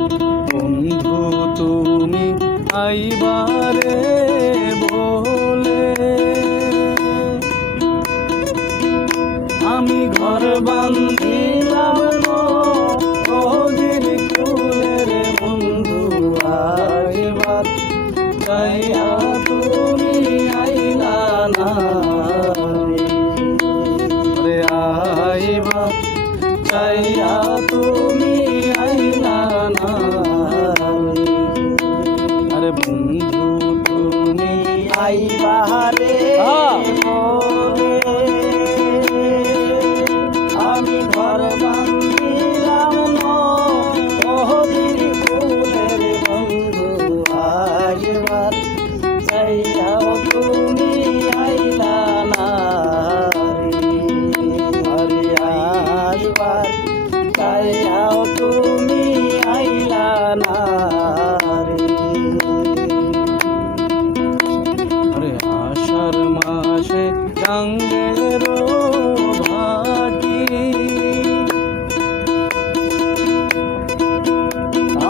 বন্ধু তুমি আইবারে বলে আমি ঘর বান্ধিলাম নদীর কূলে রে বন্ধু আইবার চাইয়া তুমি আইলা না রে আইবার চাইয়া তুমি আইলা না আরে বন্ধু তুমি আইবারে আমি ঘর বান্ধিলাম নদীর কূলে রে বন্ধু আইবার চাইয়াও তুমি আইলা না রে আইবার চাইয়াও তুমি আইলা না আরে আষাঢ় মাসে গাঙ্গের ভাটি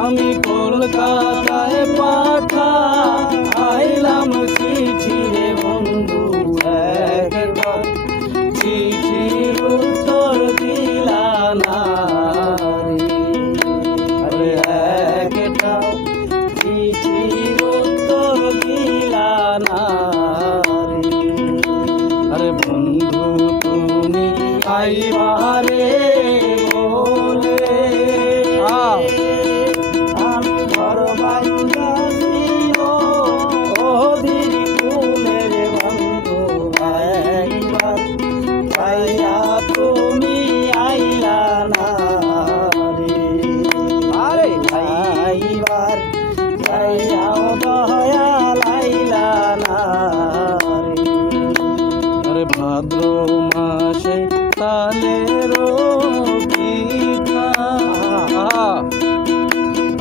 আমি কলকাতায় পাঠা আইলাম চিঠি রে বন্ধু একবার চিঠির উত্তর দিলা না রে একটাও চিঠির উত্তর দিলা না আরে বন্ধু তুমি আইবারে বলে আমি ঘর বান্ধাছি নদীর কূলে রে বন্ধু একবার চাইয়া তুমি আইলা না রে আইবার চাইয়াও দয়াল আইলা না আরে ভাদ্র মাসে তালের পিঠা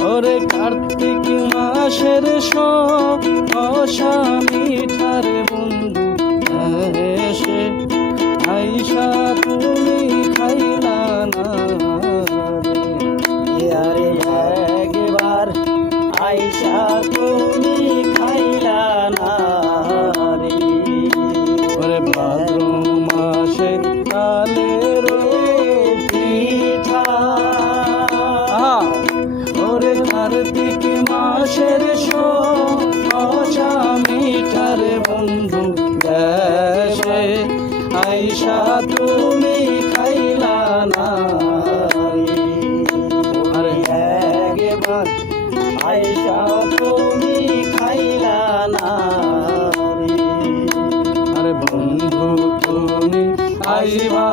ওরে কার্তিক মাসের শশা মিঠার বন্ধু এসে আইসা তুমি খাইলা না আরে একবার আইসা তুমি খাইলা না রে ওরে ভাদ্র মাসে তালের পিঠা ওরে কার্তিক মাসের শশা মিঠার বন্ধু দেশে আইসা তুমি খাইলা না আরে একবার আইসা তুমি খাইলা না আরে বন্ধু তুমি আইবা